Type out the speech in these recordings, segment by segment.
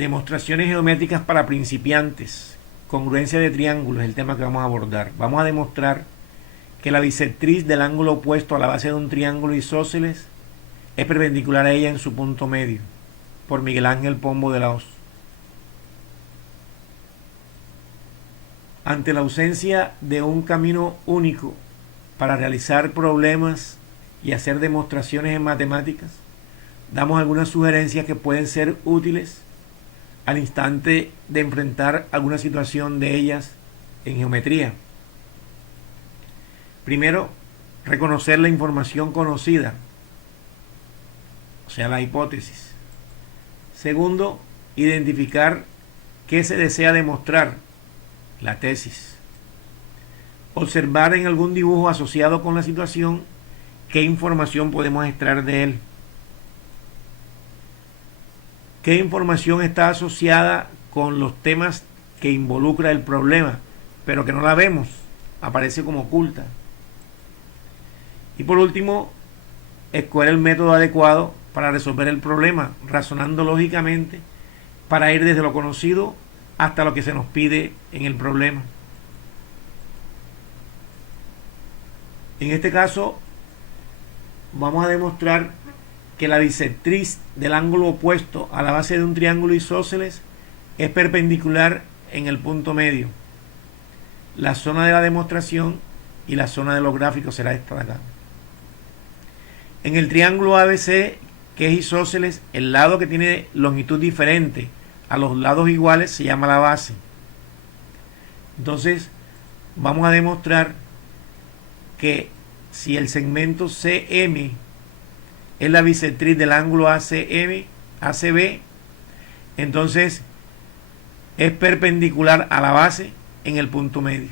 Demostraciones geométricas para principiantes. Congruencia de triángulos es el tema que vamos a abordar. Vamos a demostrar que la bisectriz del ángulo opuesto a la base de un triángulo isósceles es perpendicular a ella en su punto medio, por Miguel Ángel Pombo de la Hoz. Ante la ausencia de un camino único para realizar problemas y hacer demostraciones en matemáticas, damos algunas sugerencias que pueden ser útiles al instante de enfrentar alguna situación de ellas en geometría. Primero, reconocer la información conocida, o sea, la hipótesis. Segundo, identificar qué se desea demostrar, la tesis. Observar en algún dibujo asociado con la situación qué información podemos extraer de él. ¿Qué información está asociada con los temas que involucra el problema, pero que no la vemos? Aparece como oculta. Y por último, escoger el método adecuado para resolver el problema, razonando lógicamente para ir desde lo conocido hasta lo que se nos pide en el problema. En este caso, vamos a demostrar que la bisectriz del ángulo opuesto a la base de un triángulo isósceles es perpendicular en el punto medio. La zona de la demostración y la zona de los gráficos será esta de acá. En el triángulo ABC, que es isósceles, el lado que tiene longitud diferente a los lados iguales se llama la base. Entonces, vamos a demostrar que si el segmento CM es la bisectriz del ángulo ACB, entonces es perpendicular a la base en el punto medio.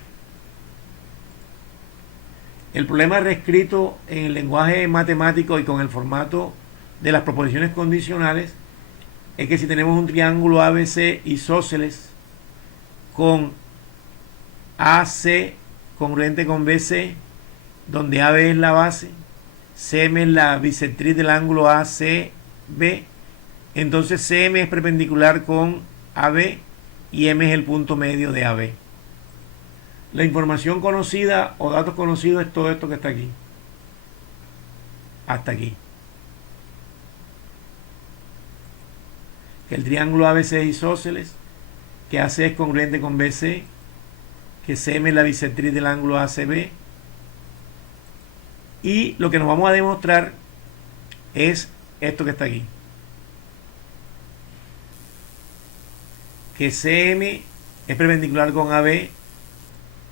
El problema reescrito en el lenguaje matemático y con el formato de las proposiciones condicionales es que si tenemos un triángulo ABC isósceles con AC congruente con BC, donde AB es la base, CM es la bisectriz del ángulo ACB, entonces CM es perpendicular con AB y M es el punto medio de AB. La información conocida o datos conocidos es todo esto que está aquí. Hasta aquí. Que el triángulo ABC es isósceles, que AC es congruente con BC, que CM es la bisectriz del ángulo ACB. Y lo que nos vamos a demostrar es esto que está aquí. Que CM es perpendicular con AB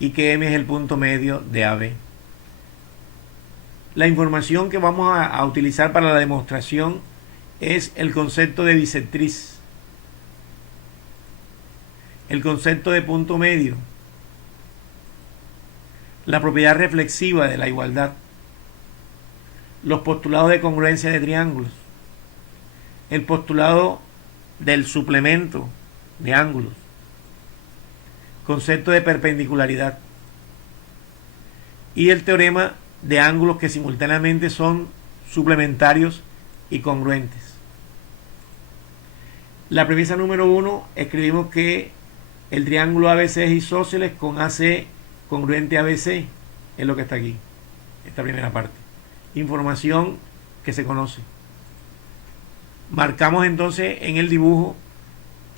y que M es el punto medio de AB. La información que vamos a utilizar para la demostración es el concepto de bisectriz, el concepto de punto medio, la propiedad reflexiva de la igualdad, los postulados de congruencia de triángulos, el postulado del suplemento de ángulos, concepto de perpendicularidad y el teorema de ángulos que simultáneamente son suplementarios y congruentes. La premisa número 1, escribimos que el triángulo ABC es isósceles con AC congruente a BC, es lo que está aquí, esta primera parte. Información que se conoce. Marcamos entonces en el dibujo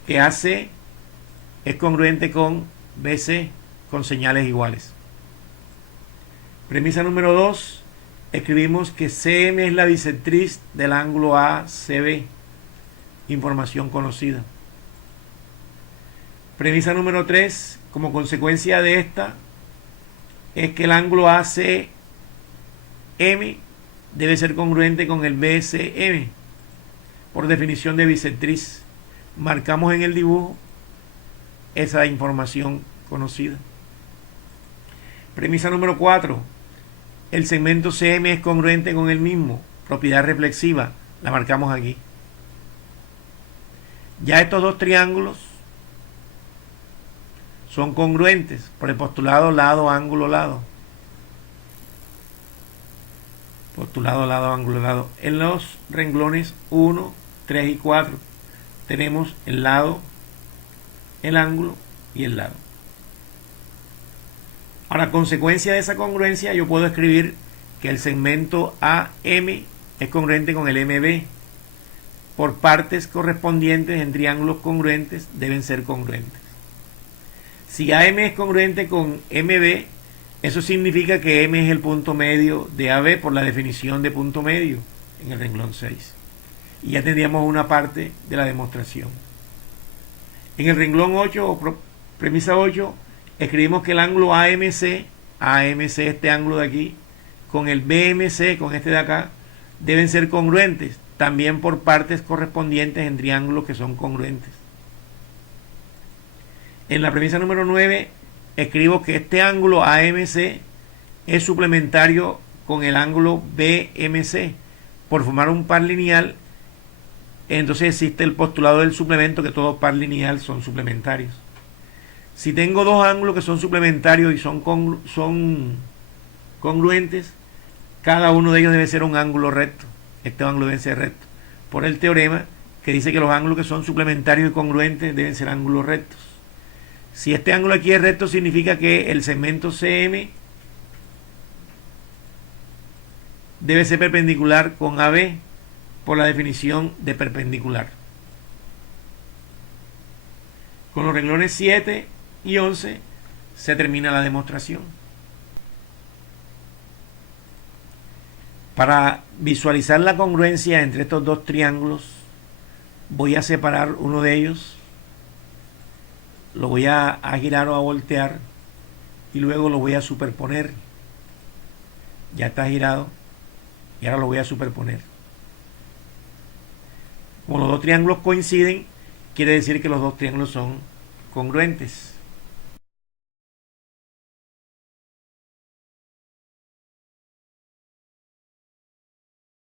que AC es congruente con BC con señales iguales. Premisa número 2, escribimos que CM es la bisectriz del ángulo ACB, información conocida. Premisa número 3, como consecuencia de esta, es que el ángulo ACM debe ser congruente con el BCM, por definición de bisectriz. Marcamos en el dibujo esa información conocida. Premisa número 4, el segmento CM es congruente con el mismo, propiedad reflexiva, la marcamos aquí. Ya estos dos triángulos son congruentes por el postulado lado, ángulo, lado. Postulado lado, ángulo, lado. En los renglones 1, 3 y 4. tenemos el lado, el ángulo y el lado. Ahora, consecuencia de esa congruencia, yo puedo escribir que el segmento AM es congruente con el MB. Por partes correspondientes en triángulos congruentes deben ser congruentes. Si AM es congruente con MB, eso significa que M es el punto medio de AB por la definición de punto medio en el renglón 6. Y ya tendríamos una parte de la demostración. En el renglón 8 o premisa 8, escribimos que el ángulo AMC, este ángulo de aquí, con el BMC, con este de acá, deben ser congruentes, también por partes correspondientes en triángulos que son congruentes. En la premisa número 9, escribo que este ángulo AMC es suplementario con el ángulo BMC. Por formar un par lineal, entonces existe el postulado del suplemento, que todo par lineal son suplementarios. Si tengo dos ángulos que son suplementarios y son congruentes, cada uno de ellos debe ser un ángulo recto. Este ángulo debe ser recto. Por el teorema que dice que los ángulos que son suplementarios y congruentes deben ser ángulos rectos. Si este ángulo aquí es recto, significa que el segmento CM debe ser perpendicular con AB por la definición de perpendicular. Con los renglones 7 y 11 se termina la demostración. Para visualizar la congruencia entre estos dos triángulos, voy a separar uno de ellos, lo voy a girar o a voltear y luego lo voy a superponer. Ya está girado y ahora lo voy a superponer. Como los dos triángulos coinciden, quiere decir que los dos triángulos son congruentes.